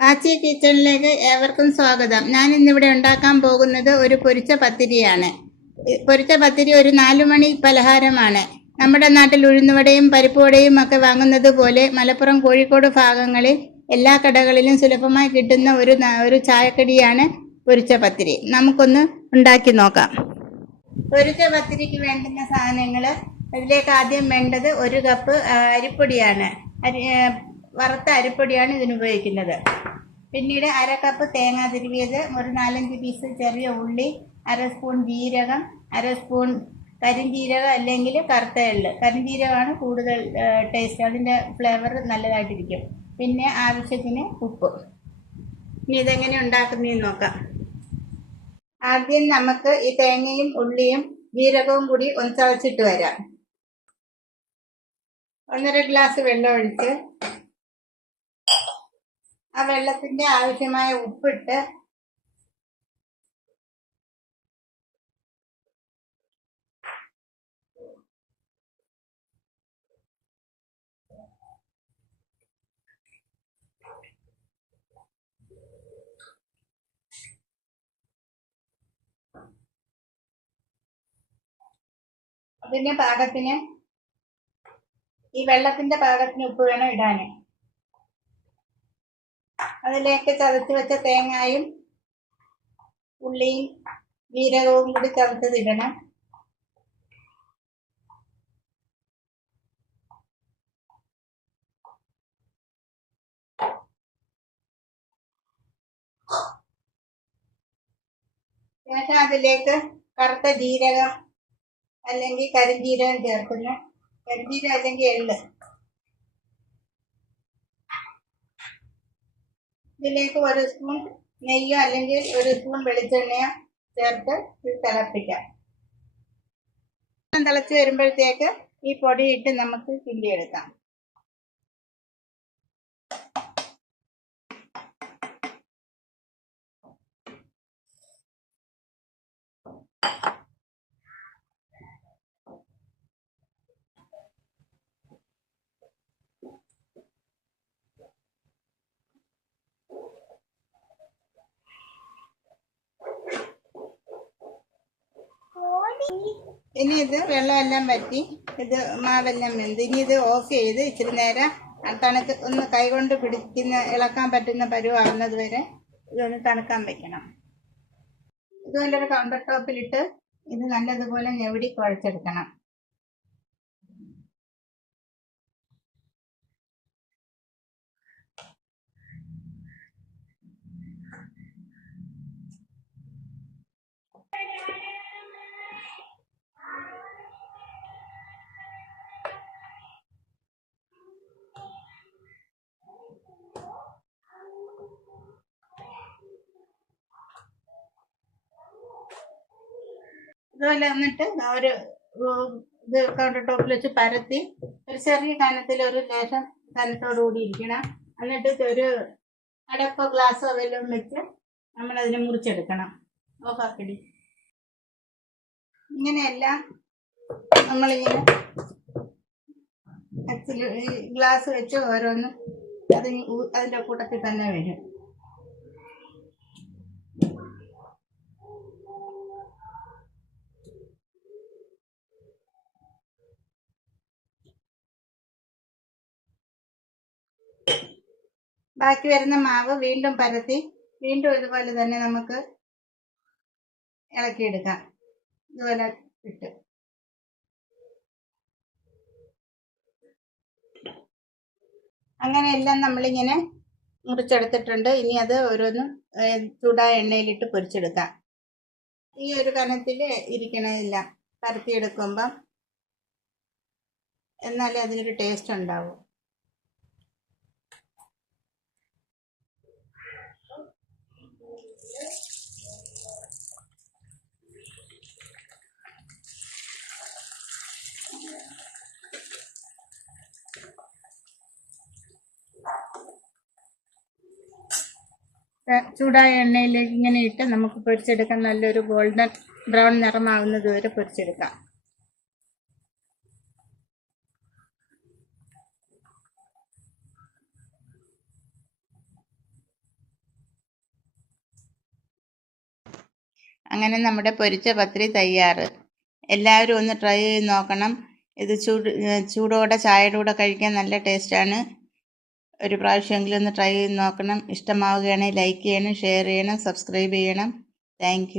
ആച്ചി കിച്ചണിലേക്ക് ഏവർക്കും സ്വാഗതം. ഞാൻ ഇന്നിവിടെ ഉണ്ടാക്കാൻ പോകുന്നത് ഒരു പൊരിച്ച പത്തിരിയാണ്. പൊരിച്ച പത്തിരി ഒരു 4 മണി പലഹാരമാണ്. നമ്മുടെ നാട്ടിൽ ഉഴുന്നുവടയും പരിപ്പുവടയും ഒക്കെ വാങ്ങുന്നത് പോലെ മലപ്പുറം കോഴിക്കോട് ഭാഗങ്ങളിൽ എല്ലാ കടകളിലും സുലഭമായി കിട്ടുന്ന ഒരു ചായക്കടിയാണ് പൊരിച്ച പത്തിരി. നമുക്കൊന്ന് ഉണ്ടാക്കി നോക്കാം. പൊരിച്ച പത്തിരിക്ക് വേണ്ടുന്ന സാധനങ്ങൾ, അതിലേക്ക് ആദ്യം വേണ്ടത് 1 കപ്പ് അരിപ്പൊടിയാണ്. വറുത്ത അരിപ്പൊടിയാണ് ഇതിന് ഉപയോഗിക്കുന്നത്. പിന്നീട് 1/2 കപ്പ് തേങ്ങ തിരുവിയത്, ഒരു 4-5 പീസ് ചെറിയ ഉള്ളി, 1/2 സ്പൂൺ ജീരകം, 1/2 സ്പൂൺ കരിഞ്ജീരകം അല്ലെങ്കിൽ കറുത്ത എള്ള്. കരിഞ്ജീരകമാണ് കൂടുതൽ ടേസ്റ്റ്, അതിൻ്റെ ഫ്ലേവർ നല്ലതായിട്ടിരിക്കും. പിന്നെ ആവശ്യത്തിന് ഉപ്പ്. ഇനി ഇതെങ്ങനെ ഉണ്ടാക്കുന്നതെന്ന് നോക്കാം. ആദ്യം നമുക്ക് ഈ തേങ്ങയും ഉള്ളിയും ജീരകവും കൂടി ഒന്ന് ചതച്ചിട്ട് വരാം. 1.5 ഗ്ലാസ് വെള്ളം ഒഴിച്ച് ആ വെള്ളത്തിന്റെ ആവശ്യമായ ഉപ്പിട്ട് അതിന്റെ പാകത്തിന്, ഈ വെള്ളത്തിന്റെ പാകത്തിന് ഉപ്പ് വേണം ഇടാൻ. അതിലേക്ക് ചതച്ച് വെച്ച തേങ്ങയും ഉള്ളിയും ജീരകവും കൂടി ചതച്ചതിടണം. ശേഷം അതിലേക്ക് കറുത്ത ജീരകം അല്ലെങ്കിൽ കരിഞ്ജീരകം ചേർക്കുന്നു. കരിഞ്ജീരകം അല്ലെങ്കിൽ എള്ള്. ഇതിലേക്ക് 1 സ്പൂൺ നെയ്യോ അല്ലെങ്കിൽ 1 സ്പൂൺ വെളിച്ചെണ്ണയോ ചേർത്ത് തിളപ്പിക്കാം. തിളച്ച് വരുമ്പോഴത്തേക്ക് ഈ പൊടി ഇട്ട് നമുക്ക് കിണ്ടിയെടുക്കാം. ഇനി ഇത് വെള്ളമെല്ലാം വറ്റി, ഇത് മാവെല്ലാം വെന്ത്, ഇനി ഇത് ഓഫ് ചെയ്ത് ഇച്ചിരി നേരം ഒന്ന് കൈകൊണ്ട് ഇളക്കാൻ പറ്റുന്ന പരുവാകുന്നത് വരെ ഇതൊന്ന് തണുക്കാൻ വെക്കണം. ഇതുപോലെ ഒരു കൗണ്ടർ ടോപ്പിലിട്ട് ഇത് നല്ലതുപോലെ ഞെവിടി കുഴച്ചെടുക്കണം. ഇതുപോലെ എന്നിട്ട് ഒരു ഇത് കൗണ്ടർ ടോപ്പിൽ വെച്ച് പരത്തി ഒരു ചെറിയ കനത്തിൽ, ഒരു ലേശം കനത്തോടു കൂടി ഇരിക്കണം. എന്നിട്ട് ഒരു അടപ്പോ ഗ്ലാസ്സോ വല്ലതും വെച്ച് നമ്മളതിനെ മുറിച്ചെടുക്കണം. ഓഫാക്കടി. ഇങ്ങനെയെല്ലാം നമ്മളിങ്ങനെ ഗ്ലാസ് വെച്ച് ഓരോന്നും അതിൻ്റെ കൂട്ടത്തിൽ തന്നെ വരും. ബാക്കി വരുന്ന മാവ് വീണ്ടും പരത്തി വീണ്ടും ഇതുപോലെ തന്നെ നമുക്ക് ഇളക്കിയെടുക്കാം. ഇതുപോലെ ഇട്ട് അങ്ങനെ എല്ലാം നമ്മളിങ്ങനെ മുറിച്ചെടുത്തിട്ടുണ്ട്. ഇനി അത് ഓരോന്നും ചൂടായ എണ്ണയിലിട്ട് പൊരിച്ചെടുക്കാം. ഈ ഒരു കനത്തിൽ ഇരിക്കണമില്ല പരത്തിയെടുക്കുമ്പം, എന്നാലേ അതിനൊരു ടേസ്റ്റ് ഉണ്ടാവും. ചൂടായ എണ്ണയിലേക്ക് ഇങ്ങനെ ഇട്ട് നമുക്ക് പൊരിച്ചെടുക്കാം. നല്ലൊരു ഗോൾഡൻ ബ്രൗൺ നിറമാവുന്നത് വരെ പൊരിച്ചെടുക്കാം. അങ്ങനെ നമ്മുടെ പൊരിച്ച പത്തിരി തയ്യാറ്. എല്ലാവരും ഒന്ന് ട്രൈ ചെയ്ത് നോക്കണം. ഇത് ചൂടോടെ ചായയുടെ കൂടെ കഴിക്കാൻ നല്ല ടേസ്റ്റാണ്. ഒരു പ്രാവശ്യമെങ്കിലും ഒന്ന് ട്രൈ ചെയ്ത് നോക്കണം. ഇഷ്ടമാവുകയാണെങ്കിൽ ലൈക്ക് ചെയ്യണം, ഷെയർ ചെയ്യണം, സബ്സ്ക്രൈബ് ചെയ്യണം. താങ്ക്